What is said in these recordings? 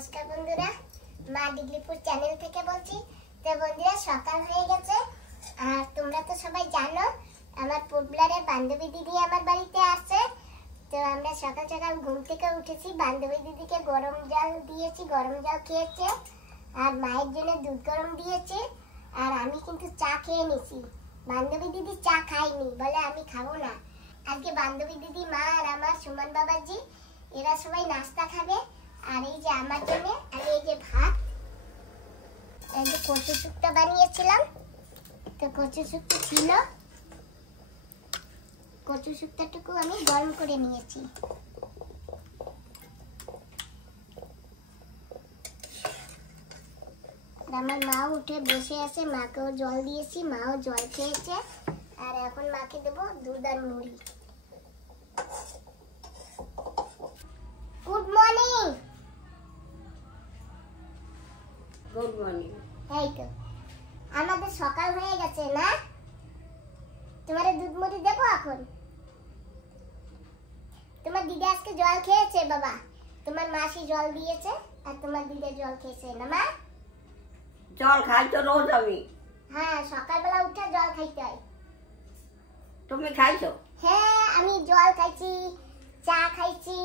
নমস্কার বন্ধুরা, মা ডিগলিপুর চ্যানেল থেকে বলছি। তো বন্ধুরা, সকাল হয়ে গেছে আর তোমরা তো সবাই জানো আমার পপুলারের বান্ধবী দিদি আমার বাড়িতে আসছে। তো আমরা সকাল সকাল ঘুম থেকে উঠেছি, বান্ধবী দিদিকে গরম জল দিয়েছি, গরম জল খেয়েছে আর মায়ের জন্য দুধ গরম দিয়েছে। আর আমি কিন্তু চা খেয়ে নিছি। বান্ধবী দিদি চা খায়নি, বলে আমি খাবো না। আজকে বান্ধবী দিদি, মা আর আমার সুমন বাবাজি এরা সবাই নাস্তা খাবে। আর এই যে আমার জন্য আমি এই যে ভাত, এই যে কচু শুক্তো বানিয়েছিলাম। তো কচু শুক্তো ছিল, কচু শুক্তোটুকু আমি গরম করে নিয়েছি। আমার মাও উঠে বসে আছে, মাকেও জল দিয়েছি, মাও জল খেয়েছে। আর এখন মাকে দেবো দুধ আর মুড়ি। Good morning. Good morning. এই তো আমাদের সকাল হয়ে গেছে না? তোমারে দুধ মুড়ি দেবো এখন। তোমার দিদি আজকে জল খেয়েছে বাবা, তোমার মাসি জল দিয়েছে আর তোমার দিদি জল খেয়েছে না মা? জল খাই তো রোজ আমি। হ্যাঁ, সকালবেলা উঠে জল খাইতে হয়। তুমি খাইছো? হ্যাঁ, আমি জল খাইছি, চা খাইছি।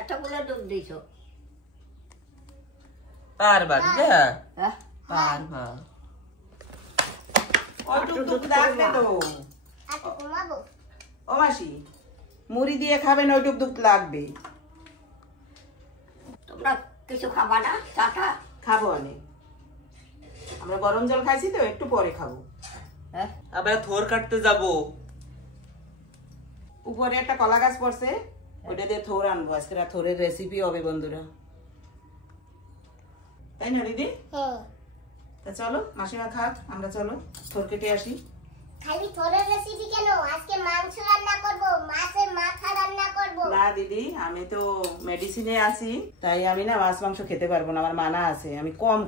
এতগুলো দুধ দিছো? পারবা দিদা? হ্যাঁ, পারবা। ওইটুক দুধ লাগবে তো। আর তো ঘুমাবো। ও মাসি, মুড়ি দিয়ে খাবেন, ওইটুক দুধ লাগবে। তোমরা কিছু খাবা না? চাটা খাবো অনেক। আমরা গরম জল খাইছি তো, একটু পরে খাবো। হ্যাঁ, আমরা থোর কাটতে যাব। উপরে একটা কলা গাছ পড়ছে, ওইটা দিয়ে থোর আনবো। আজকে থোরের রেসিপি হবে বন্ধুরা, তাই না দিদি? হ্যাঁ, তা চলো মাসিমা খাক, আমরা চলো থোর কেটে আসি। খালি থোড়ের রেসিপি কেন? আজকে মাংস রান্না করব, মাছের মাথা রান্না করব। না দিদি, আমি তো মেডিসিনে আছি, তাই আমি না মাছ মাংস খেতে পারবো না। আমার মানা আছে, আমি কম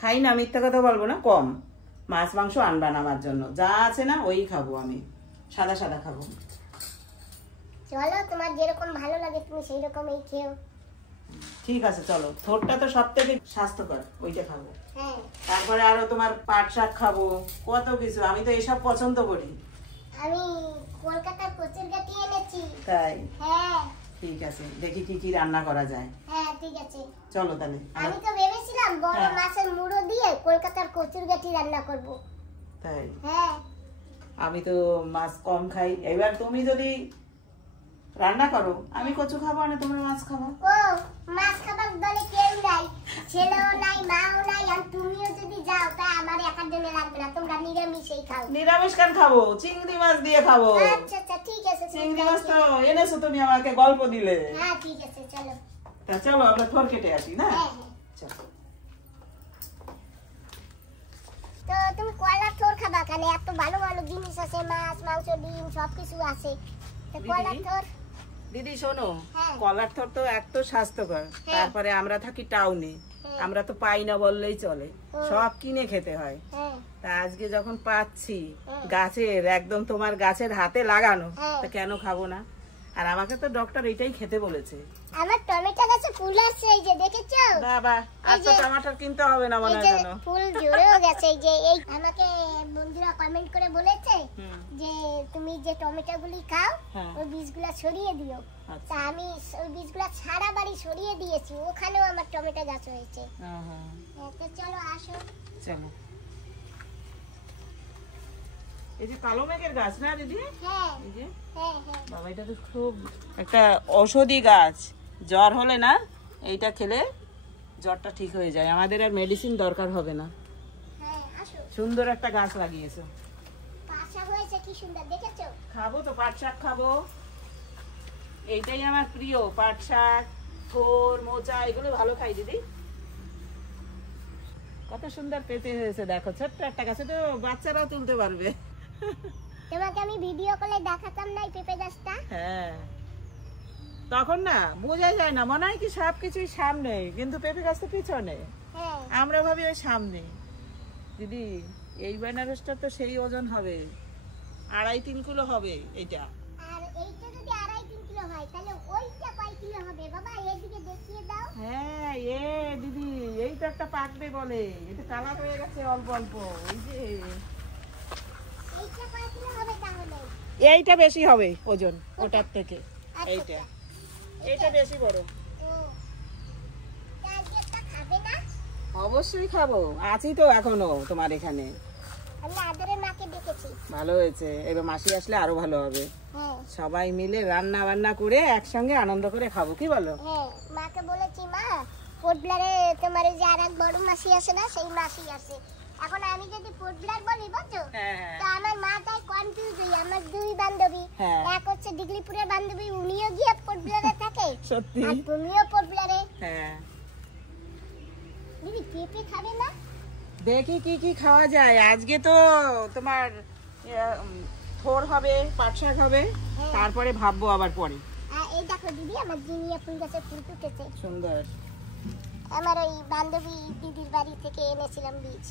খাই না, মিথ্যা কথা বলবো না, কম। মাছ মাংস আনবা না আমার জন্য, যা আছে না ওই খাবো, আমি সাদা সাদা খাবো। চলো, তোমার যেরকম ভালো লাগে তুমি সেই রকমই খেও। ঠিক আছে চলো, থোরটা তো সব থেকে স্বাস্থ্যকর, ওইটা খাবো। হ্যাঁ, তারপরে আরো তোমার পাট শাক খাবো, কত কিছু, আমি তো এসব পছন্দ করি। আমি কলকাতার কচুর গাঠি এনেছি। তাই? হ্যাঁ ঠিক আছে, দেখি কি কি রান্না করা যায়। হ্যাঁ, ঠিক আছে। চলো তাহলে। আমি তো ভেবেছিলাম বড় হ্যাঁ। মাছের মুড়ো দিয়ে কলকাতার কচুর গাঠি রান্না করব। তাই? হ্যাঁ, আমি তো মাছ কম খাই। এবার তুমি যদি রান্না করো, আমি কচু খাবো না, তোমরা মাছ খাবো। ও মাছ খাবার দলে কেউ নাই, ছেলেও নাই, মাও নাই। আর তুমিও যদি যাও তা আমার একার জন্য লাগবে না, তোমরা নিরামিষই খাও। নিরামিষ কেন খাবো? চিংড়ি মাছ দিয়ে খাবো। আচ্ছা আচ্ছা, ঠিক আছে। চিংড়ি মাছ তো এনেছো তুমি, আমাকে গল্প দিলে। হ্যাঁ, ঠিক আছে, চলো। তা চলো আমরা থোর কেটে আসি না? হ্যাঁ হ্যাঁ। চলো। তো তুমি কয়লার থোর খাবা কেন? এত ভালো ভালো জিনিস আছে, মাছ মাংস ডিম সবকিছু আছে। তো কয়লার থোর। দিদি শোনো, হ্যাঁ। কলার থোর তো এত স্বাস্থ্যকর। হ্যাঁ। তারপরে আমরা থাকি টাউনে, হ্যাঁ। আমরা তো পাই না বললেই চলে, হুম। সব কিনে খেতে হয়। হ্যাঁ তা আজকে যখন পাচ্ছি হ্যাঁ। গাছের, একদম তোমার গাছের হাতে লাগানো, হ্যাঁ। তা কেন খাবো না? আর আমাকে তো ডক্টর এটাই খেতে বলেছে। আমার টমেটো গাছে ফুল আসছে, এই যে দেখেছো? বাবা, আর এই তো যে- টমাটার কিনতে হবে না মনে এই হয় যে যেন। ফুল জুড়েও গেছে। এই যে এই আমাকে বন্ধুরা কমেন্ট করে বলেছে হুম। যে তুমি যে টমেটো গুলি খাও হ্যাঁ। ওই বীজগুলা ছড়িয়ে দিও। আচ্ছা। তা আমি ওই বীজগুলা সারা বাড়ি ছড়িয়ে দিয়েছি, ওখানেও আমার টমেটো গাছ হয়েছে। হ্যাঁ, হ্যাঁ। হ্যাঁ, তো চলো আসো। চলো। এই যে কালো মেঘের গাছ না দিদি? হ্যাঁ এই যে হ্যাঁ হ্যাঁ। বাবা, এটা তো খুব একটা ঔষধি গাছ। জ্বর হলে না এইটা খেলে জ্বরটা ঠিক হয়ে যায়, আমাদের আর মেডিসিন দরকার হবে না। হ্যাঁ, আসো। সুন্দর একটা গাছ লাগিয়েছো। পাশা হয়েছে কি সুন্দর, দেখেছো? খাবো তো, পাট শাক খাবো, এইটাই আমার প্রিয়। পাট শাক, থোর, মোচা, এগুলো ভালো খাই দিদি। কত সুন্দর পেঁপে হয়েছে দেখো, ছোট্ট একটা গাছে তো বাচ্চারাও তুলতে পারবে। তোমাকে আমি ভিডিও কলে দেখাতাম না এই পেঁপে গাছটা? হ্যাঁ, তখন না বোঝা যায় না, মনে হয় কি সবকিছুই সামনে, কিন্তু পেঁপে গাছ তো পিছনে। হ্যাঁ, আমরা ভাবি ওই সামনে। দিদি এই বেনারসটা তো সেই ওজন হবে, 2.5-3 কিলো হবে এইটা। আর এইটা যদি 2.5-3 কিলো হয় তাহলে ওইটা কয় কিলো হবে বাবা? এদিকে দেখিয়ে দাও। হ্যাঁ দিদি এই তো একটা পাকবে বলে, এটা কালার হয়ে গেছে অল্প অল্প। ওই যে এইটা কয় কিলো হবে তাহলে? এইটা বেশি হবে ওজন ওটার থেকে। আচ্ছা, এইটা বেশি বড়। ও টার্গেটটা খাবে না? অবশ্যই খাবো, আছি তো এখনো তোমার এখানে। আমি আদরের মাকে ডেকেছি। ভালো হয়েছে, এবার মাসি আসলে আরো ভালো হবে। হ্যাঁ সবাই মিলে রান্না বান্না করে একসঙ্গে আনন্দ করে খাবো, কি বলো? হ্যাঁ, মাকে বলেছি মা পোটলারে তোমার ওই যে আর এক বড় মাসি আছে না, সেই মাসি আছে। এখন আমি যদি পোটলার বলি বুঝছো, তো আমার মাথায় কনফিউজ হই। আমার দুই বান্ধবী, হ্যাঁ। এক হচ্ছে দিগলিপুরের বান্ধবী, উনিও গিয়ে পোটলারে থাকে, সত্যি? আর তুমিও পোটলারে। হ্যাঁ, দিদি পেঁপে খাবে না? দেখি কি কি খাওয়া যায়। আজকে তো তোমার থোর হবে, পাট শাক হবে, হ্যাঁ। তারপরে ভাববো আবার পরে। আর এই দেখো দিদি, আমার জিনিয়া ফুল গাছে ফুল ফুটেছে। সুন্দর। আমার ওই বান্ধবী দিদির বাড়ি থেকে এনেছিলাম বীজ।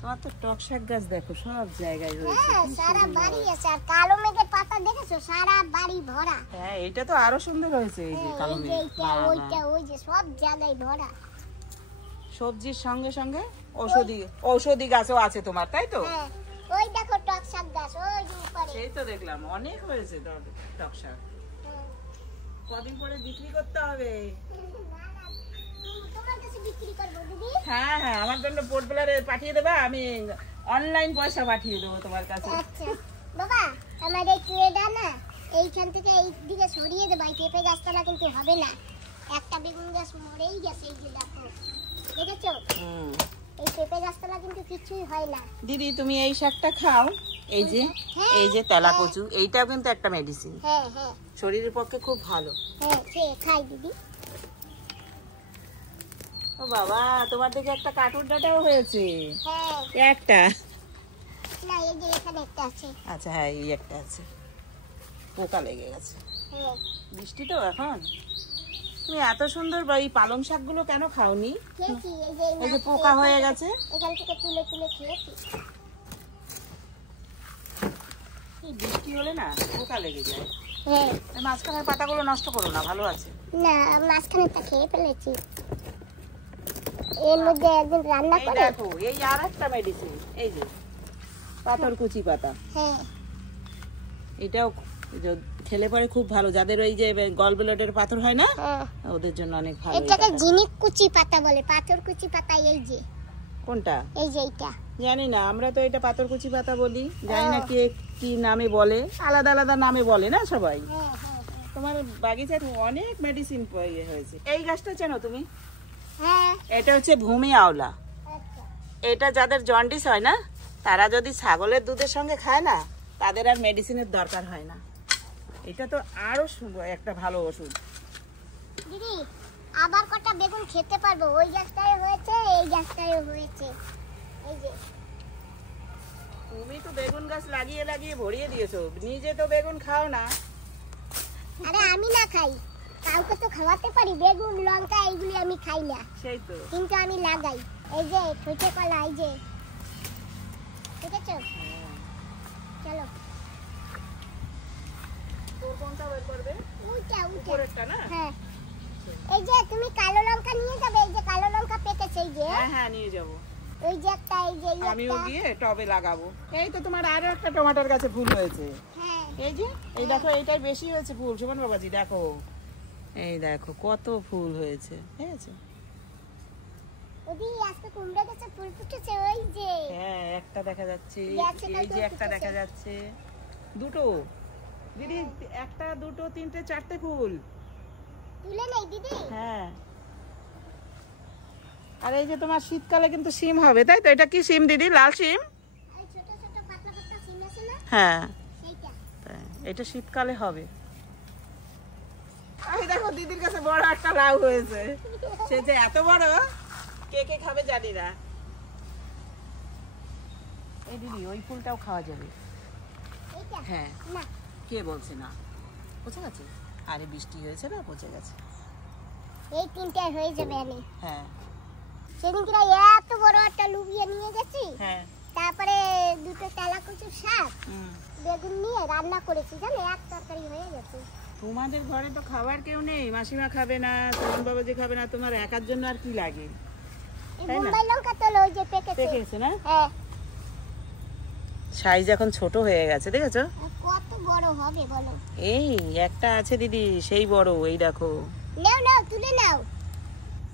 তোমার তো টক শাক গাছ দেখো সব জায়গায় হয়েছে। হ্যাঁ, কি সারা সুন্দর। বাড়ি আছে। আর কালো মেঘের পাতা দেখেছো? সারা বাড়ি ভরা। হ্যাঁ, এটা তো আরো সুন্দর হয়েছে। এই যে হ্যাঁ, কালো এই যে মেঘ। এইটা, ওইটা, ওই যে সব জায়গায় ভরা। সবজির সঙ্গে সঙ্গে ঔষধি গাছও আছে তোমার, তাই তো? হ্যাঁ, ওই দেখো টক শাক গাছ ওই যে উপরে। সেই তো দেখলাম অনেক হয়েছে টক শাক। হ্যাঁ। কদিন পরে বিক্রি করতে হবে। না, না, তোমার কাছে বিক্রি করবো দিদি। হ্যাঁ হ্যাঁ, আমার জন্য পোর্টবেলারে পাঠিয়ে দেবা, আমি অনলাইন পয়সা পাঠিয়ে দেবো তোমার কাছে। আচ্ছা বাবা, আমার এই ট্রেটা না এইখান থেকে এই দিকে সরিয়ে দেবো। এই পেঁপে গাছটা কিন্তু হবে না। একটা বেগুন গাছ মরেই গেছে, এই যে দেখো, দেখেছো? এই পেঁপে গাছতলা কিন্তু কিছুই হয় না। দিদি তুমি এই শাকটা খাও, এই যে হ্যাঁ, এই যে তেলা কচু, এইটাও কিন্তু একটা মেডিসিন, হ্যাঁ হ্যাঁ শরীরের পক্ষে খুব ভালো। হ্যাঁ, খেয়ে খাই দিদি। ও বাবা, তোমার দিকে একটা কার্টুন ডাটাও হয়েছে। হ্যাঁ, একটা না এই যে এখানে একটা আছে। আচ্ছা, হ্যাঁ এই একটা আছে, পোকা লেগে গেছে। হ্যাঁ, বৃষ্টি তো এখন। তুমি এত সুন্দর এই পালং শাকগুলো কেন খাওনি? খেয়েছি। এই যে এই যে পোকা হয়ে গেছে। এখান থেকে তুলে তুলে খেয়েছি। এই বৃষ্টি হলে না পোকা লেগে যায়। হ্যাঁ, এই মাঝখানের পাতাগুলো নষ্ট করো না, ভালো আছে। না মাঝখানেটা খেয়ে ফেলেছি। এর মধ্যে একদিন রান্না এই করে। দেখো, এই আর একটা মেডিসিন, এই যে পাথর কুচি পাতা, হ্যাঁ, এটাও খেলে পরে খুব ভালো। যাদের ওই যে গল ব্লাডের পাথর হয় না, হ্যাঁ, ওদের জন্য অনেক ভালো। এটাকে এটা। ঝিনুক কুচি পাতা বলে, পাথর কুচি পাতা। এই যে কোনটা এই যে এইটা। জানি না, আমরা তো এটা পাথর কুচি পাতা বলি, জানি না কে কি নামে বলে, আলাদা আলাদা নামে বলে না সবাই। হ্যাঁ হ্যাঁ হ্যাঁ। তোমার বাগিচায় অনেক মেডিসিন হয়েছে। এই গাছটা চেনো তুমি? হ্যাঁ, এটা হচ্ছে ভূমি আওলা। আচ্ছা। এটা যাদের জন্ডিস হয় না, তারা যদি ছাগলের দুধের সঙ্গে খায় না, তাদের আর মেডিসিনের দরকার হয় না। এটা তো আরো একটা ভালো ওষুধ। দিদি আবার কটা বেগুন খেতে পারবো? ওই গাছটায় হয়েছে, এই গাছটায় হয়েছে। এই যে তুমি তো বেগুন গাছ লাগিয়ে লাগিয়ে ভরিয়ে দিয়েছো, নিজে তো বেগুন খাও না। আরে আমি না খাই, কাউকে তো খাওয়াতে পারি। বেগুন লঙ্কা এইগুলি আমি খাই না, সেই তো। কিন্তু আমি লাগাই। এই যে ঠোঁটে কলা, এই যে দেখেছো? চলো তোর কোনটা বের করবে? উইটা উইটা। উপরেরটা না? হ্যাঁ, এই যে তুমি কালো লঙ্কা নিয়ে যাবে। এই যে কালো লঙ্কা পেকেছে, এই যে হ্যাঁ হ্যাঁ, নিয়ে যাবো। ওই যে একটা, এই যে আমিও একটা। গিয়ে টবে লাগাবো। এই তো তোমার আরো একটা টমেটোর গাছে ফুল হয়েছে। হ্যাঁ, এই যে এই দেখো, এইটাই বেশি হয়েছে ফুল। সুমন বাবাজি দেখো, এই দেখো কত ফুল হয়েছে, ঠিক আছে? ওদি আজকে কুমড়া গাছে ফুল ফুটেছে। ওই যে হ্যাঁ, একটা দেখা যাচ্ছে, গাছে এই যে কত একটা ফুটেছে। দেখা যাচ্ছে, দুটো। দিদি একটা, দুটো, তিনটে, চারটে ফুল। তুলে নেই দিদি। হ্যাঁ, আর এই যে তোমার শীতকালে কিন্তু সিম হবে, তাই তো? এটা কি সিম দিদি? লাল সিম? এই ছোট ছোট পাতলা পাতলা সিম আছে না, হ্যাঁ, সেইটা। তাই, এটা শীতকালে হবে। এই দেখো দিদির কাছে বড় একটা লাউ হয়েছে, সে যে এত বড়, কে কে খাবে জানি না। এই দিদি ওই ফুলটাও খাওয়া যাবে। এইটা হ্যাঁ, না, কে বলছে না? পচে গেছে? আরে বৃষ্টি হয়েছে না, পচে গেছে। এই তিনটা হয়ে যাবে। আমি হ্যাঁ, সেদিন কিনা এত বড় একটা লুবিয়ে নিয়ে গেছি। হ্যাঁ, তারপরে দুটো তেলা কচু শাক বেগুন নিয়ে রান্না করেছি, জানো এক তরকারি হয়ে গেছে। তোমাদের ঘরে তো খাবার কেউ নেই, মাসিমা খাবে না, সুমন বাবাজি খাবে না, তোমার একার জন্য আর কি লাগে? এই মুম্বাই লঙ্কা তো ওই যে পেকেছে না? হ্যাঁ, সাইজ এখন ছোট হয়ে গেছে, দেখেছো? কত বড় হবে বলো? এই একটা আছে দিদি, সেই বড়, এই দেখো। নাও নাও, তুলে নাও।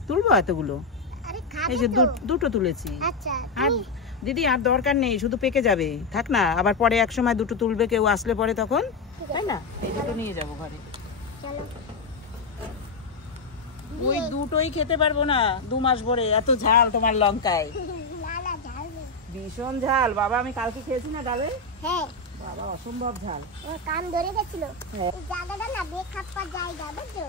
তুলবো এতগুলো? আরে খাবে এই যে তো। দুটো তুলেছি। আচ্ছা, আর দিদি আর দরকার নেই, শুধু পেকে যাবে, থাক না, আবার পরে এক সময় দুটো তুলবে কেউ আসলে পরে, তখন, তাই না? এই দুটো নিয়ে যাবো ঘরে। চলো। ওই দুটোই খেতে পারবো না 2 মাস ভরে, এত ঝাল তোমার লঙ্কায়। না না, ঝাল নেই। ভীষণ ঝাল বাবা, আমি কালকে খেয়েছি না ডালে, হ্যাঁ, বাবা অসম্ভব ঝাল। ওর কান ধরে গেছিল। হ্যাঁ। এই জায়গাটা না বেখাপ্পা জায়গা, বুঝছো?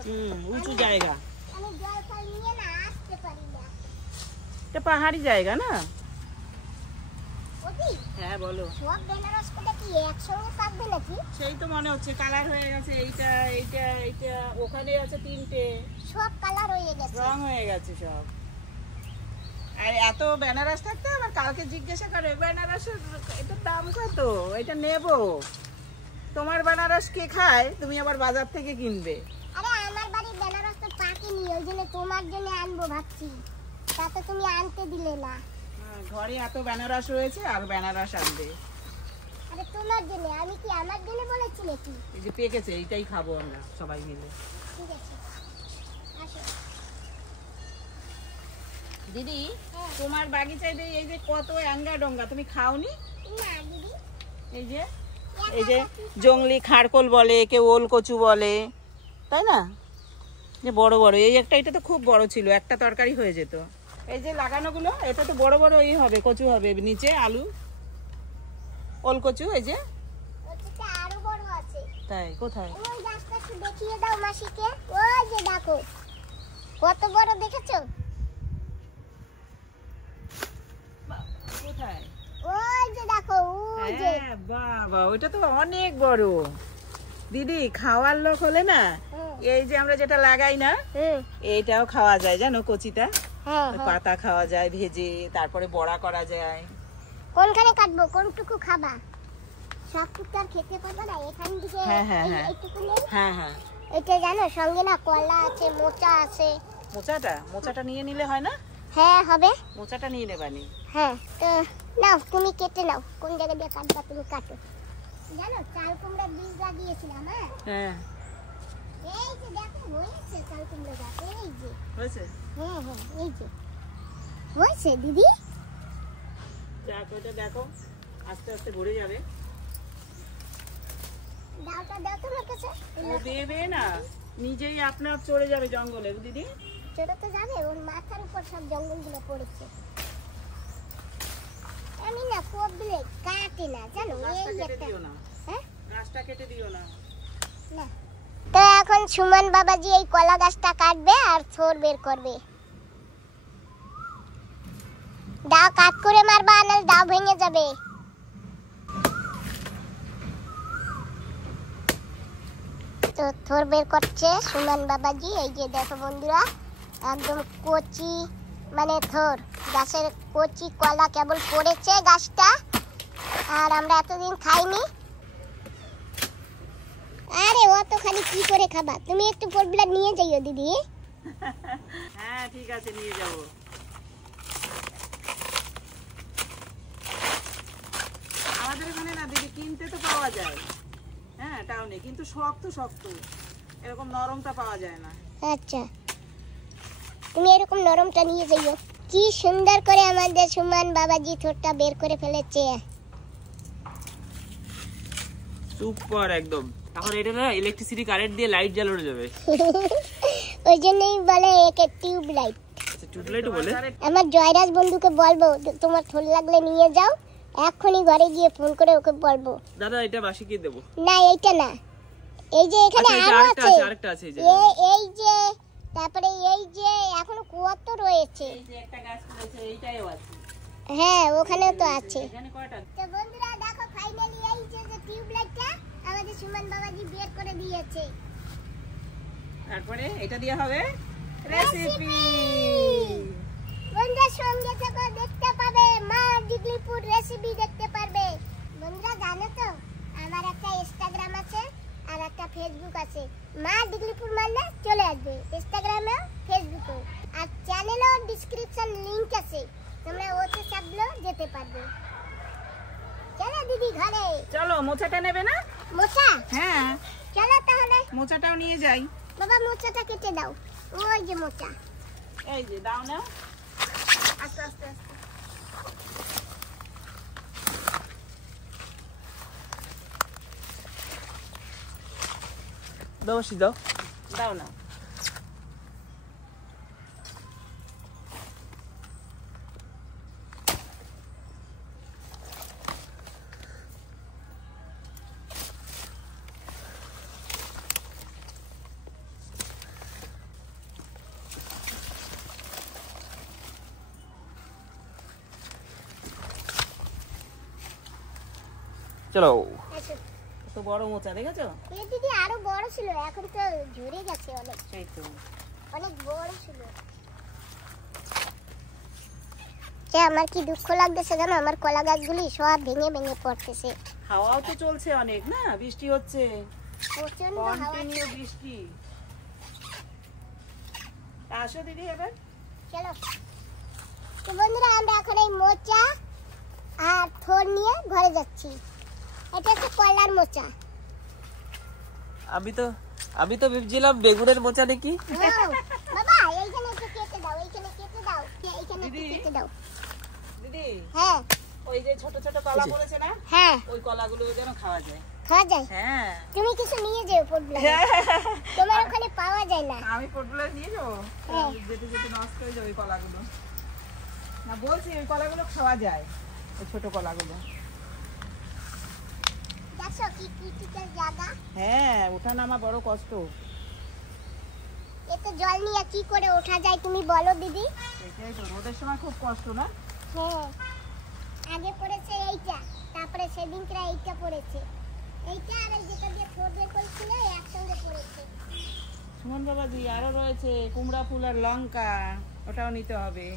উঁচু জায়গা, আমি জল ফল নিয়ে না আসতে পারি না। এটা পাহাড়ি জায়গা না? ওদি, হ্যাঁ বলো। সব বেনারসটা কি একসঙ্গে পাকবে নাকি? সেই তো মনে হচ্ছে, কালার হয়ে গেছে, এইটা এইটা এইটা, ওখানে আছে 3টে, সব কালার হয়ে গেছে। রং হয়ে গেছে সব। আর এত বেনারস থাকতে আবার কালকে জিজ্ঞাসা করে বেনারসের এটার দাম কত, এটা নেব। তোমার বেনারস কে খায়, তুমি আবার বাজার থেকে কিনবে। আরে আমার বাড়ির বেনারস তো পাকেনি, ওই জন্য তোমার জন্য আনবো ভাবছি, তা তো তুমি আনতে দিলে না। ঘরে এত বেনারস রয়েছে, আর বেনারস আনবে? আরে তোমার জন্য, আমি কি আমার জন্য বলেছি নাকি? এই যে পেকেছে, এইটাই খাবো আমরা সবাই মিলে। ঠিক আছে, আসো। দিদি, তোমার বাগিচায় এই যে কত অ্যাঙ্গা ডঙ্গা, তুমি খাওনি? না দিদি, এই যে জংলি খাড়কোল বলে, কেউ ওল কচু বলে, তাই না? যে বড় বড়, এই একটা, এটা তো খুব বড় ছিল, একটা তরকারি হয়ে যেত। এই যে লাগানোগুলো, এটা তো বড় বড় হবে, কচু হবে নিচে, আলু, ওল কচু, এই যে। ওটা আরো বড় আছে। তাই? কোথায়? ওই গাছটা একটু দেখিয়ে দাও মাসিকে। ওই যে দেখো কত বড়, দেখেছো? কোথায়? ওই যে দেখো, ওই যে। হ্যাঁ, বাবা, ওইটা তো অনেক বড়। দিদি, খাওয়ার লোক হলে না, এই যে আমরা যেটা লাগাই না, এইটাও খাওয়া যায়, জানো, কচিটা। পাতা খাওয়া যায় ভেজে, তারপরে বড়া করা যায়। কোনখানে কাটবো, কোনটুকু খাবা? সবটুকু আর খেতে পারবে না, এখান থেকে এইটুকু নেই। হ্যাঁ হ্যাঁ, এটা জানো, সঙ্গে না কলা আছে, মোচা আছে। মোচাটা নিয়ে নিলে হয় না? হ্যাঁ হবে। মোচাটা নিয়ে নেবানি? হ্যাঁ, তো নাও, তুমি কেটে নাও, কোন জায়গা দিয়ে কাটবা তুমি কাটো। জানো, চাল কুমড়া বীজ লাগিয়েছিলাম। হ্যাঁ, এই যে দেখো, হয়েছে চাল কুমড়া গাছ, এই যে। হয়েছে? হ্যাঁ হ্যাঁ, এই যে হয়েছে দিদি। ওইটা দেখো, আস্তে আস্তে ভরে যাবে। ডালটা দাও তোমার কাছে। ও দেবে না, নিজেই আপনা আপ চলে যাবে জঙ্গলে দিদি। চলে তো যাবে, ওর মাথার উপর সব জঙ্গলগুলো পড়েছে। আমি না কোপ দিলে কাটে না, জানো, এই একটা। হ্যাঁ, গাছটা কেটে দিও না। না, তো এখন সুমন বাবাজি এই কলা গাছটা কাটবে আর থোর বের করবে। দাও কাট করে মারবা, নাহলে দাও ভেঙে যাবে। তো থোর বের করছে সুমন বাবাজি। এই যে দেখো বন্ধুরা, একদম কচি, মানে থোর গাছের কচি কলা কেবল পড়েছে গাছটা, আর আমরা এতদিন খাইনি। আরে অত খালি কি করে খাবা, তুমি একটু পোটগুলা নিয়ে যাইও দিদি। হ্যাঁ ঠিক আছে, নিয়ে যাব। আমাদের এখানে না দিদি কিনতে তো পাওয়া যায়, হ্যাঁ টাউনে, কিন্তু শক্ত শক্ত, এরকম নরমটা পাওয়া যায় না। আচ্ছা, তুমি এরকম নরমটা নিয়ে যাইও। কি সুন্দর করে আমাদের সুমন বাবাজি থোরটা বের করে ফেলেছে। সুপার একদম। এখন এটা না ইলেকট্রিসিটি কারেন্ট দিয়ে লাইট জ্বালানো যাবে। ওই জন্যই বলে একে টিউব লাইট। টিউবলাইটও বলে। আমার জয়রাজ বন্ধুকে বলবো, তোমার থোর লাগলে নিয়ে যাও, এখনই ঘরে গিয়ে ফোন করে ওকে বলবো। দাদা এটা বাসি কি দেব? না এইটা না, এই যে এখানে আরো আছে, আরেকটা আছে, এই যে, তারপরে এই যে এখনো কত রয়েছে। এই যে একটা গাছ রয়েছে, এইটাও আছে। হ্যাঁ, ওখানেও তো আছে। এখানে কয়টা? তো বন্ধুরা দেখো, ফাইনালি এই যে টিউব লাইটটা আমাদের সুমন বাবাজি বের করে দিয়েছে। তারপরে এটা দিয়ে হবে রেসিপি। বন্ধুরা সঙ্গে থাকো, দেখতে পাবে মা ডিগলিপুর রেসিপি দেখতে পারবে। বন্ধুরা জানো তো আমার একটা ইনস্টাগ্রাম আছে আর একটা ফেসবুক আছে। মা ডিগলিপুর মারলে চলে আসবে ইনস্টাগ্রামে ফেসবুকে, আর চ্যানেলেও ডেসক্রিপশন লিংক আছে, তোমরা ওতে চাপলে যেতে পারবে। চলো দিদি ঘরে। চলো মোচাটা নেবে না? মোচা? হ্যাঁ চলো তাহলে। মোচাটাও নিয়ে যাই। বাবা মোচাটা কেটে দাও। ওই যে মোচা। এই যে দাও না। আস্তে আস্তে আস্তে দাও দাও না। চলো। কত বড় মোচা দেখেছো? এই দিদি আরো বড় ছিল, এখন তো ঝরে গেছে অনেক। সেই তো অনেক বড় ছিল। আমার কি দুঃখ লাগতেছে জানো, আমার কলা গাছগুলি সব ভেঙে ভেঙে পড়তেছে। হাওয়াও তো চলছে অনেক না, বৃষ্টি হচ্ছে, প্রচন্ড হাওয়া। কন্টিনিউ বৃষ্টি। আসো দিদি এবার। চলো তো বন্ধুরা, আমরা এখন এই মোচা আর থোর নিয়ে ঘরে যাচ্ছি। এটা হচ্ছে কলার মোচা। আমি তো ভেবেছিলাম বেগুনের মোচা নাকি। বাবা এইখানে একটু কেটে দাও, এইখানে কেটে দাও, এইখানে একটু কেটে দাও। দিদি হ্যাঁ ওই যে ছোট ছোট কলা পড়েছে না, হ্যাঁ ওই কলাগুলো যেন খাওয়া যায়। খাওয়া যায়? হ্যাঁ তুমি কিছু নিয়ে যেও পোটলা, তোমার ওখানে পাওয়া যায় না। আমি পোটলা নিয়ে যাবো, হ্যাঁ। যেতে যেতে নষ্ট হয়ে যাবে ওই কলাগুলো। না বলছি ওই কলাগুলো খাওয়া যায়, ওই ছোট কলাগুলো। দেখো কি ক্রিটিক্যাল জায়গা। হ্যাঁ ওঠা নামা বড় কষ্ট। এতে জল নিয়ে কি করে ওঠা যায় তুমি বলো দিদি? এটাই তো, রোদের সময় খুব কষ্ট না? হ্যাঁ আগে পড়েছে এইটা, তারপরে সেদিনকে এইটা পড়েছে, এইটা আর এই যেটা দিয়ে ঠোঁট বের করেছিল একসঙ্গে পড়েছে। সুমন বাবাজি আরো রয়েছে কুমড়া ফুল আর লঙ্কা, ওটাও নিতে হবে।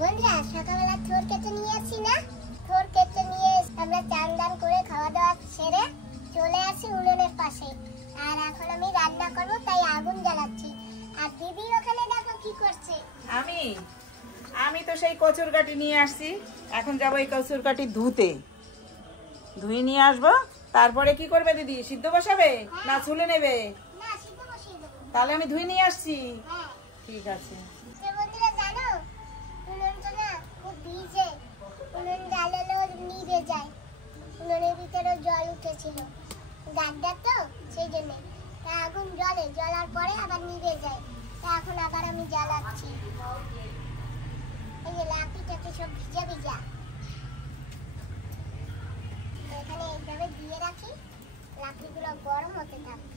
বন্ধুরা সকালবেলা থোর কেটে নিয়ে আসি না, থোর কেটে নিয়ে আমরা চান দান করে খাওয়া দাওয়া সেরে চলে আসি উনুনের পাশে। আর এখন আমি রান্না করবো তাই আগুন জ্বালাচ্ছি। আর দিদি ওখানে দেখো কি করছে। আমি তো সেই কচুর কাঠি নিয়ে আসছি, এখন যাবো এই কচুর কাঠি ধুয়ে নিয়ে আসবো। তারপরে কি করবে দিদি, সিদ্ধ বসাবে না চুলে নেবে? না সিদ্ধ বসিয়ে দেবো। তাহলে আমি ধুয়ে নিয়ে আসছি। হ্যাঁ ঠিক আছে। তো বন্ধুরা জানো উনুনটা না খুব ভিজে, উনুন জ্বালালেও নিভে যায়। উনুনের ভিতরে জল উঠেছিল গাড্ডা তো সেই জন্য, আগুন জ্বলে, জ্বলার পরে আবার নিভে যায়। তা এখন আবার আমি জ্বালাচ্ছি। এই যে লাঠিটাকে সব ভিজা ভিজা, এখানে এইভাবে দিয়ে রাখি, লাঠিগুলো গরম হতে থাকবে।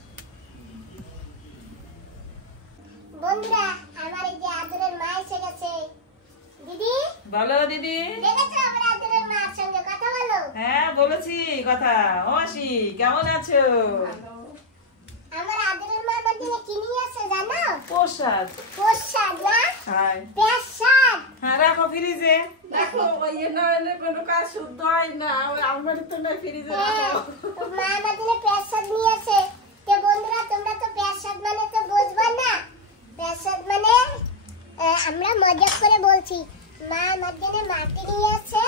বন্ধুরা আমার এই যে আদরের মা এসে গেছে। দিদি বলো দিদি। দেখেছো আমার আদরের মার সঙ্গে কথা বলো? হ্যাঁ বলেছি কথা। ও মাসি কেমন আছো? আমার আদরের মা আমার জন্য কি নিয়ে আসে জানো? প্রসাদ। প্রসাদ না, হ্যাঁ প্রসাদ। হ্যাঁ রাখো ফ্রিজে। দেখো ওই না হলে কোনো কাজ শুদ্ধ হয় না, ওই আমার তো না ফ্রিজে রাখো। মা আমার জন্য প্রসাদ নিয়ে আসে। তো বন্ধুরা তোমরা তো প্রসাদ মানে তো বুঝবে না, প্রসাদ মানে আমরা মজা করে বলছি। মা আমার জন্য মাটি নিয়ে আসে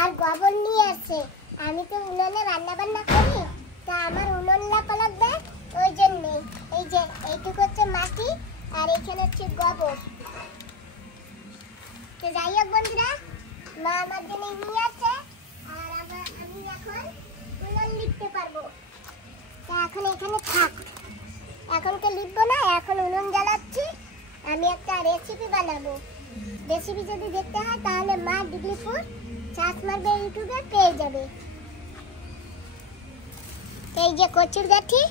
আর গোবর নিয়ে আসে। আমি তো উনুনে রান্না বান্না করি, তা আমার উনুন লাপা লাগবে, ওই জন্য এই যে এইটুকু হচ্ছে মাটি আর এখানে হচ্ছে গোবর। তো যাই হোক বন্ধুরা, মা আমার জন্য নিয়ে আসে আর আমি এখন উনুন লিখতে পারবো। তা এখন এখানে থাক, এখন তো লিখবো না, এখন উনুন জ্বালাচ্ছি। আমি একটা রেসিপি বানাবো। রেসিপি যদি দেখতে হয় তাহলে মা ডিগলিপুর সার্চ মারবে ইউটিউবে, পেয়ে যাবে। এই যে কচুর গাঠি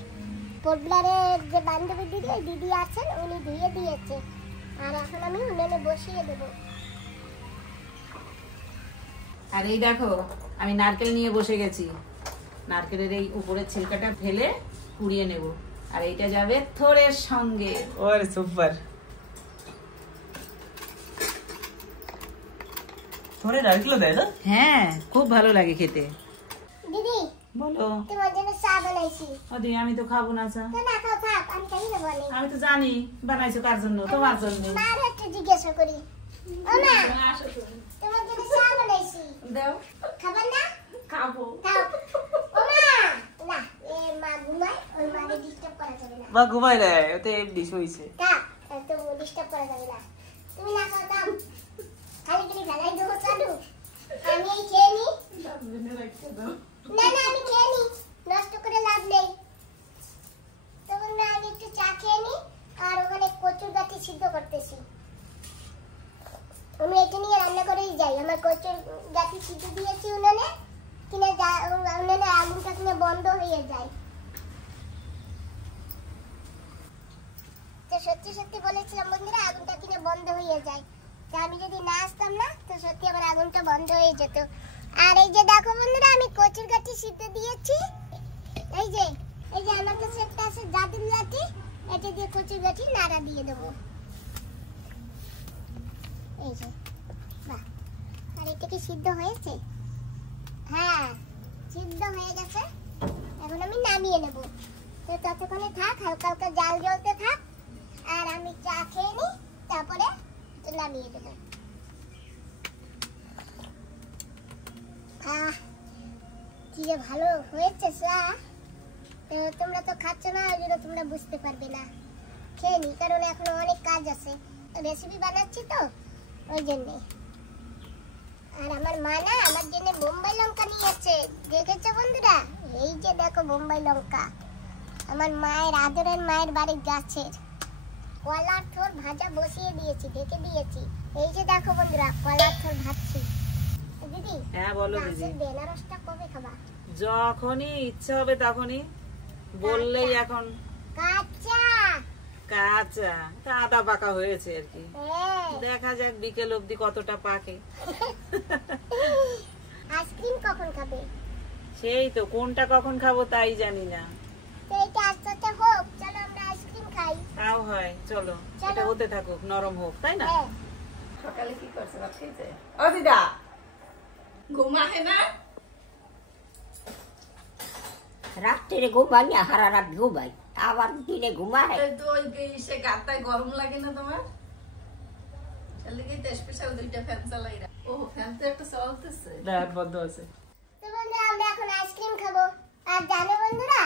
পোটলারের যে বান্ধবী দিদি, ওই দিদি আছেন, উনি ধুয়ে দিয়েছে। আর এখন আমি উনুনে বসিয়ে দেবো। আর এই দেখো আমি নারকেল নিয়ে বসে গেছি। নারকেলের এই উপরের ছিলকাটা ফেলে পুড়িয়ে নেব, আর এইটা যাবে থোরের সঙ্গে। ওরে সুপার। थोड़े राइट लो दे ना হ্যাঁ খুব ভালো লাগে খেতে। দিদি বলো। তোমার জন্য চা বানাইছি। ওদি আমি তো খাবো না চা। তো না খাও থাক, আমি খাই না বলি। আমি তো জানি বানাইছো কার জন্য, তোমার জন্য। মার একটু জিজ্ঞাসা করি। ও মা, আসো তুমি। তোমার জন্য চা বানাইছি। দাও। খাবার না? খাবো। খাও। ও মা, না, মা ঘুমায়, ওর মাকে ডিস্টার্ব করা যাবে না। बा घुमाई रहे ते डिश में से থাক, তো ডিস্টার্ব করা যাবে না। তুমি না খাও থাক। খালি খালি ফেলাই দেবো চালু। আমি এই খেয়ে নি। ডাস্টবিনে রেখে দাও। না না, আমি খেয়ে নি, নষ্ট করে লাভ নেই। তখন না আমি একটু চা খেয়ে নি, আর ওখানে কচুর গাঠি সিদ্ধ করতেছি। আমি এটা নিয়ে রান্না করেই যাই। আমার কচুর গাঠি সিদ্ধ দিয়েছি উনানে, কিনা উনানে আগুনটা কিনা বন্ধ হয়ে যায়। তো সত্যি সত্যি বলেছিলাম বন্ধুরা, আগুনটা কিনা বন্ধ হয়ে যায়। তা আমি যদি না আসতাম না, তো সত্যি আমার আগুনটা বন্ধ হয়ে যেত। আর এই যে দেখো বন্ধুরা, আমি কচুর গাঠি সিদ্ধ দিয়েছি। এই যে আমার কাছে একটা আছে জাদুর লাঠি, এটা দিয়ে কচুর গাঠি নাড়া দিয়ে দেবো। এই যে, বাহ। আর এটা কি সিদ্ধ হয়েছে? হ্যাঁ, সিদ্ধ হয়ে গেছে। এখন আমি নামিয়ে নেব। তো ততক্ষণে থাক, হালকা হালকা জাল জ্বলতে থাক, আর আমি চা খেয়ে নিই, তারপরে নামিয়ে দেবো। কি যে ভালো হয়েছে চা। তো তোমরা তো খাচ্ছ না, ওই জন্য তোমরা বুঝতে পারবে না। খেয়ে নি, কারণ এখনো অনেক কাজ আছে, রেসিপি বানাচ্ছি তো ওই জন্যে। আর আমার মা না আমার জন্য বোম্বাই লঙ্কা নিয়েছে, দেখেছো বন্ধুরা? এই যে দেখো বোম্বাই লঙ্কা, আমার মায়ের আদরের মায়ের বাড়ির গাছের। কলার থোর ভাজা বসিয়ে দিয়েছি, ঢেকে দিয়েছি। এই যে দেখো বন্ধুরা, কলার থোর ভাজছি। দিদি, হ্যাঁ বলো দিদি। গাছের বেনারসটা কবে খাবা? যখনই ইচ্ছা হবে তখনই বললেই। এখন কাঁচা। কাঁচা তা আদা পাকা হয়েছে আর কি, হ্যাঁ। দেখা যাক বিকেল অবধি কতটা পাকে। আইসক্রিম কখন খাবে? সেই তো, কোনটা কখন খাবো তাই জানি না। তো এটা আস্তে আস্তে হোক, চলো আমরা আইসক্রিম খাই। তাও হয়, চলো চলো। এটা হতে থাকুক, নরম হোক, তাই না? হ্যাঁ। সকালে কি করছে? ভাত খেয়েছে? ও দিদা, ঘুমাহে না? রাত্রে ঘুমাই না, সারা রাত ঘুমাই, আবার দিনে ঘুমাই। এই তো ওই সে গাতায় গরম লাগে না তোমার? এর লাগেই তো স্পেশাল দুইটা ফ্যান চালাই। ও ফ্যান তো একটা চলতেছে। রাত বন্ধ আছে। তো বন্ধুরা, আমরা এখন আইসক্রিম খাবো। আর জানো বন্ধুরা,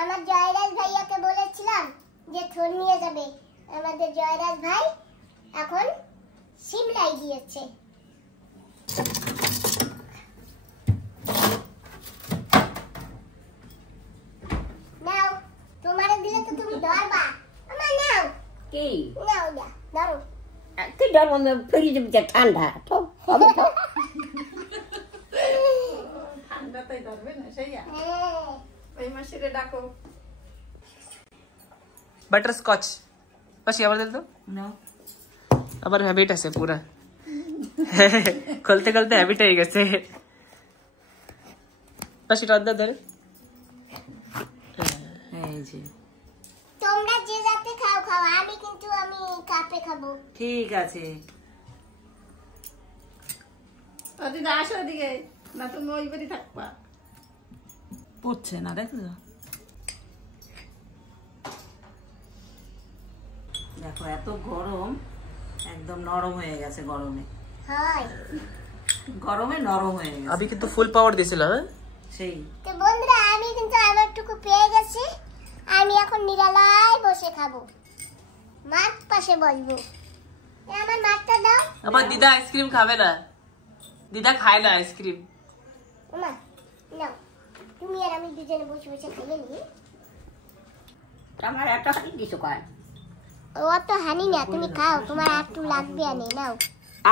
আমার জয়রাজ ভাইয়াকে বলেছিলাম যে থোর নিয়ে যাবে। আমাদের জয়রাজ ভাই এখন সিমলাই দিয়েছে। নাও, তোমারে দিলে তো তুমি ধরবা। আমার নাও, কি নাও, ধরো। কি ধরবো? ফ্রিজ ঠান্ডা তো হবে তো। ঠান্ডাতেই ধরবে না সেইয়া? হ্যাঁ। ওই মাসিরে ডাকো। बटर स्कॉच बस यावर दिल तो নাও। আবার হ্যাবিট আছে পুরা। খুলতে খুলতে হ্যাবিট হয়ে গেছে। বস এটা অর্ধ ধরে। এই যে তোমরা যে যাতে খাও খাও, আমি কিন্তু আমি কাপে খাবো। ঠিক আছে। ও দিদা আসো এদিকে, না তুমি ওই বাড়ি থাকবা। পড়ছে না, দেখো দেখো এত গরম, একদম নরম হয়ে গেছে গরমে। হয়। গরমে নরম হয়ে গেছে अभी কিন্তু ফুল পাওয়ার দিছিল। হ্যাঁ সেই। তো বন্ধুরা, আমি কিন্তু আমারটুকু পেয়ে গেছি। আমি এখন নিরালায় বসে খাবো, মাঠ পাশে বসবো। আমার মাঠটা দাও। আবার দিদা আইসক্রিম খাবে না, দিদা খায় না আইসক্রিম। ওমা, নাও, তুমি আর আমি দুজনে বসে বসে খাইয়ে নি। আমার এত হানি দিছো কয়? অত হানি না, তুমি খাও, তোমার একটু লাগবে। আনে নাও,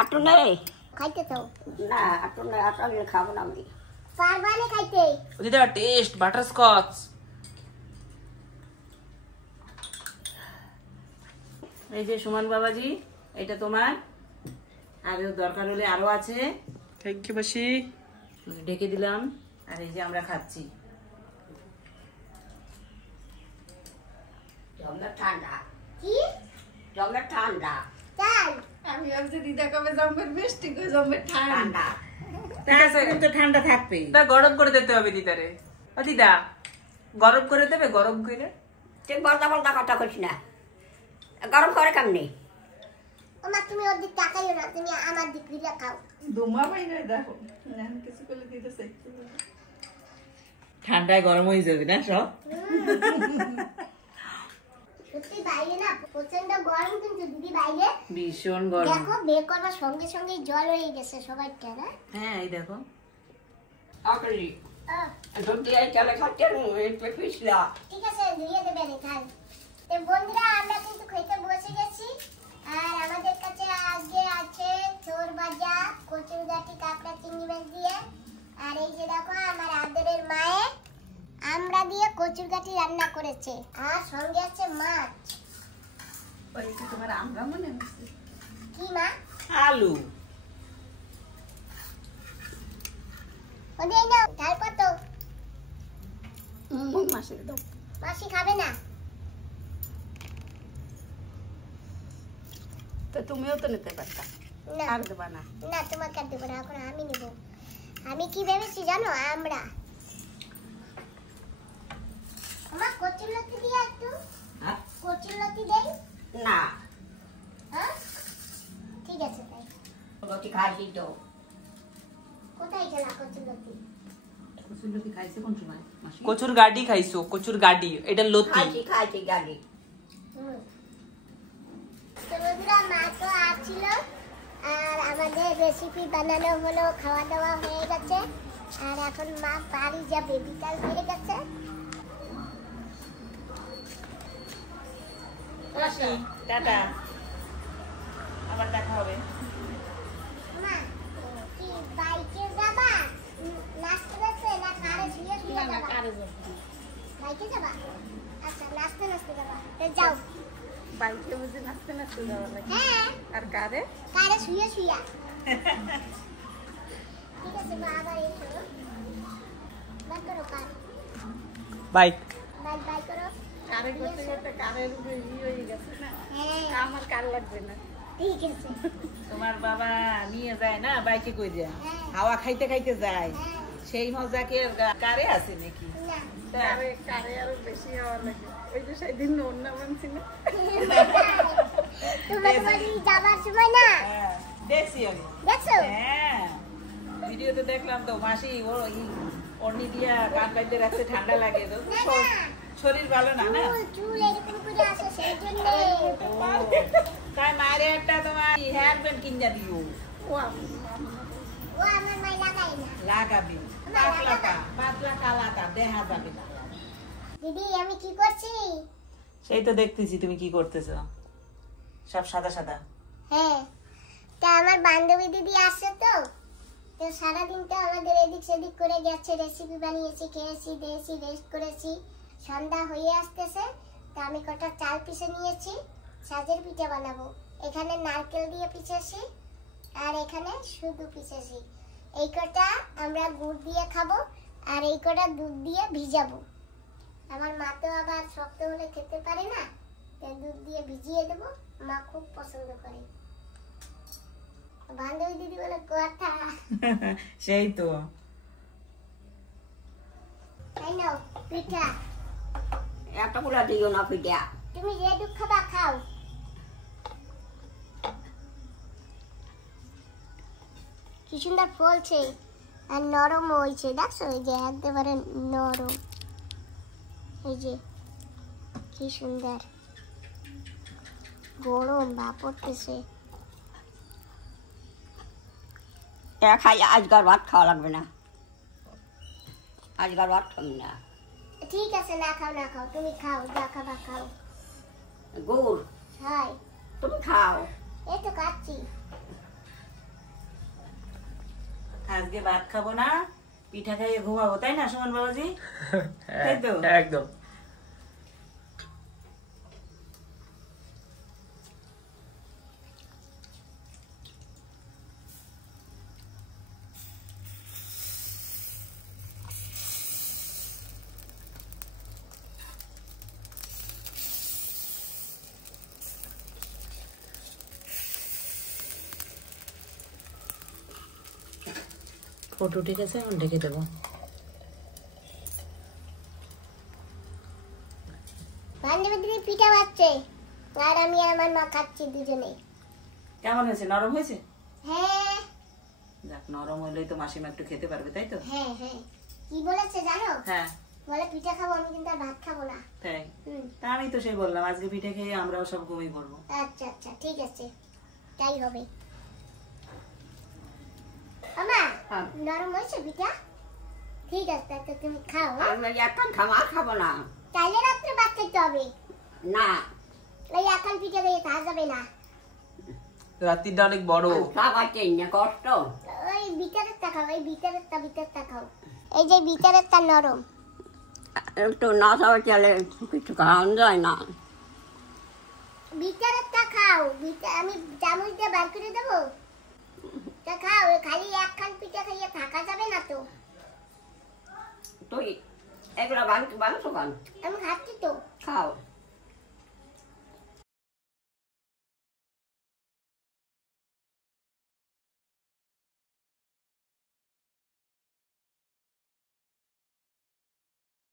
আটু নেই খাইতে তো না, আটু নেই, আটু আগে খাবো না আমি। পারবা না খাইতে। দিদা টেস্ট বাটার স্কচ। এই যে সুমন বাবাজি, এটা তোমার, আরো দরকার হলে আরো আছে, থ্যাংক ইউ বসি। ঢেকে দিলাম। আর এই যে আমরা খাচ্ছি। জমে ঠান্ডা, কি জমে ঠান্ডা। চাল? আমি আমি ভাবছি দিদা কবে জম্বের বৃষ্টি কই জম্বের ঠান্ডা। কিন্তু ঠান্ডা থাকবেই। তা গরম করে দিতে হবে দিদারে। ও দিদা গরম করে দেবে, গরম করে। তুই বলতা বলতা কথা কইস না, গরম করে কেমনি? ওমা তুমি ওর দিক তাকাইও না, তুমি আমার দিক ফিরে খাও। দুমা ভাই না দেখো আমি কিছু করলে দিতে চাই। ঠান্ডায় গরম হয়ে যাবে না সব। সত্যি বাইরে না প্রচন্ড গরম, কিন্তু দিদি বাইরে ভীষণ গরম। দেখো বের করবার সঙ্গে সঙ্গে জল হয়ে গেছে সবাইটা না। হ্যাঁ এই দেখো। আকরি এখন দিয়ে চলে খাচ্ছে পিছলা। ঠিক আছে ধুয়ে দেবে রে খাই। তো বন্ধুরা আমরা কিন্তু খেতে বসে গেছি, আর আমাদের কাছে আজকে আছে চোর ভাজা, কচুর গাঠি, কাঁকড়া, চিংড়ি মাছ দিয়ে, আর এই যে দেখো আমার আদরের মায়ে আমরা দিয়ে কচুর গাঠি রান্না করেছে, আর সঙ্গে আছে মাছ। ওই কি তোমার আমরা মনে হচ্ছে? কি মা? আলু। ওদের নাও ঝাল কত? মাসে দাও। মাসি খাবে না? তো তুমিও তো নিতে পারতা। না আর দেবা না? না তোমাকে আর দেবো না, এখন আমি নেবো। আমি কি ভেবেছি জানো? আমরা আমার কচুর লতি দিয়ে একটু কচুর লতি দেই না হ্যাঁ ঠিক আছে তাই। রুটি খাইছি তো। কোথায় গেল কচুর লতি? কচুরলতি খাইছে কোন সময়? মাসি কচুর গাডি খাইছো, কচুর গাডি, এটা লতি। খাইছি খাইছি গাড়ি। তো বন্ধুরা মা তো আসছিল, আর আমাদের রেসিপি বানানো হলো, খাওয়া দাওয়া হয়ে গেছে, আর এখন মা বাড়ি যাবে, বিকাল হয়ে গেছে। টাটা, আবার দেখা হবে। মা কি বাইকে যাবা? নাচতে নাচতে না কারে শুয়ে শুয়ে যাবা? বাইকে যাবা? আচ্ছা নাচতে নাচতে যাবা, তো যাও। বাইকে বুঝে নাচতে নাচতে যাওয়া লাগে। হ্যাঁ আর কারে? কারে শুয়ে শুয়ে। ঠিক আছে মা, আবার এসো। বাই করো কার, বাইক। বাই বাই করো। কারে করতে করতে কারের উপরে হয়ে গেছে না। হ্যাঁ আমার কার লাগবে না। ঠিক আছে। তোমার বাবা নিয়ে যায় না বাইকে কই যায়, হ্যাঁ। হাওয়া খাইতে খাইতে যায়, হ্যাঁ সেই মজা কি আর কারে আছে নাকি? না কারে কারে আরো বেশি হওয়া লাগে। ওই যে সেদিন অন্য মানছি না। তোমার বাড়ি যাবার সময় না হ্যাঁ, দেখছি আমি। দেখছো? হ্যাঁ ভিডিওতে দেখলাম তো, মাসি ওড়নি দিয়া কান বাইতে রাখছে, ঠান্ডা লাগে তো। না না শরীর ভালো না না। চুল চুল এরকম করে আসে সেই জন্য। তাই মায়ের একটা তোমার হেয়ার ব্যান্ড কিনা দিও। ও ও আমার মাই লাগাই না। লাগাবি পাতলা কা, পাতলা কালাটা দেখা যাবে না। দিদি আমি কি করছি? সেই তো দেখতেছি তুমি কি করতেছো, সব সাদা সাদা। হ্যাঁ তা আমার বান্ধবী দিদি আসছে তো, তো সারাদিন তো আমাদের এদিক সেদিক করে গেছে, রেসিপি বানিয়েছি, খেয়েছি, দিয়েছি, রেস্ট করেছি, সন্ধ্যা হয়ে আসতেছে। তা আমি কটা চাল পিষে নিয়েছি, সাজের পিঠা বানাবো। এখানে নারকেল দিয়ে পিষেছি, আর এখানে শুধু পিষেছি। এই কটা আমরা গুড় দিয়ে খাবো, আর এই কটা দুধ দিয়ে ভিজাবো। আমার মা তো আবার শক্ত হলে খেতে পারে না, তাই দুধ দিয়ে ভিজিয়ে দেবো, মা খুব পছন্দ করে। বান্ধবী দিদি বলে কথা। সেই তো। তাই নাও পিঠা, একটা পুরা দিও না পিঠা। তুমি যে দুধ খাবা খাও। কি সুন্দর ফলছে আর নরম হয়েছে, দেখছো? এই যে একেবারে নরম, এই যে কি সুন্দর গরম ভাপ পড়তেছে। খাই আজকাল ভাত খাওয়া লাগবে না, আজকাল ভাত খাবি না। ঠিক আছে না খাও না খাও, তুমি খাও, যা খাবা খাও। গুড় হাই তুমি খাও। এই তো খাচ্ছি। আজকে ভাত খাবো না, পিঠা খাইয়ে ঘুমাবো, তাই না সুমন বাবাজি? তাই তো। একদম। ফটো ঠিক আছে, এখন ঢেকে দেবো। বান্ধবীদের পিঠা বাচ্ছে আর আমি আর আমার মা খাচ্ছি দুজনে। কেমন হয়েছে? নরম হয়েছে? হ্যাঁ যাক, নরম হলেই তো মাসিমা একটু খেতে পারবে, তাই তো? হ্যাঁ হ্যাঁ। কি বলেছে জানো? হ্যাঁ। বলে পিঠা খাবো, আমি কিন্তু আর ভাত খাবো না। তাই? হুম। তা আমি তো সেই বললাম আজকে পিঠে খেয়ে আমরাও সব ঘুমিয়ে পড়বো। আচ্ছা আচ্ছা ঠিক আছে, তাই হবে। আমা হ্যাঁ। নরম হয়েছে পিঠা? ঠিক আছে, তাহলে তুমি খাও। হ্যাঁ? আমি এখন খাওয়া খাবো না। তাইলে রাত্রে ভাত খেতে হবে না, ওই এখন পিঠা দিয়ে খাওয়া যাবে না। রাত্রিটা অনেক বড়। খাবার চাই না, কষ্ট। ওই ভিতরেরটা খাও, এই ভিতরেরটা খাও। এই যে ভিতরেরটা নরম। একটু না খাওয়া চলে, কিছু খাওয়ানো যায় না। ভিতরেরটা খাও, আমি চামচ দিয়ে বার করে দেবো। তা খাও, খালি একখান পিঠা খাইয়ে থাকা যাবে না তো। তুই এগুলো বাংশ বাংশ খান, আমি খাচ্ছি তো। খাও।